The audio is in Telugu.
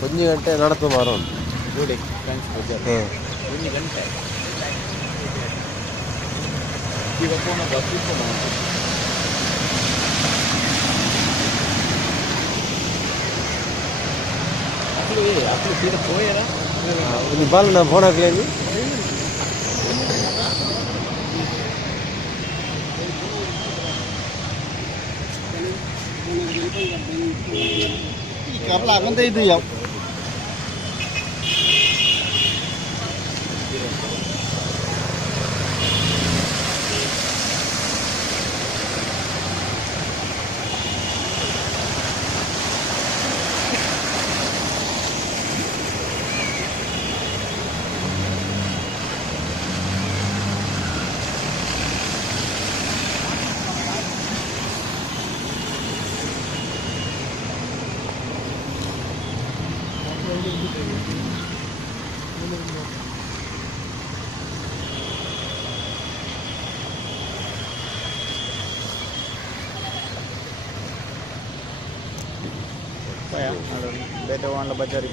കുഞ്ഞ് കണ്ടെ നടത്തു മാറും കുഞ്ഞ് കണ്ടെ ఇవ్వకుండా బతుకుతున్నాం అప్పుడు తీర పోయారా బాగా నా phone అక్కలేదు kapal akan itu ya beta wan la bajari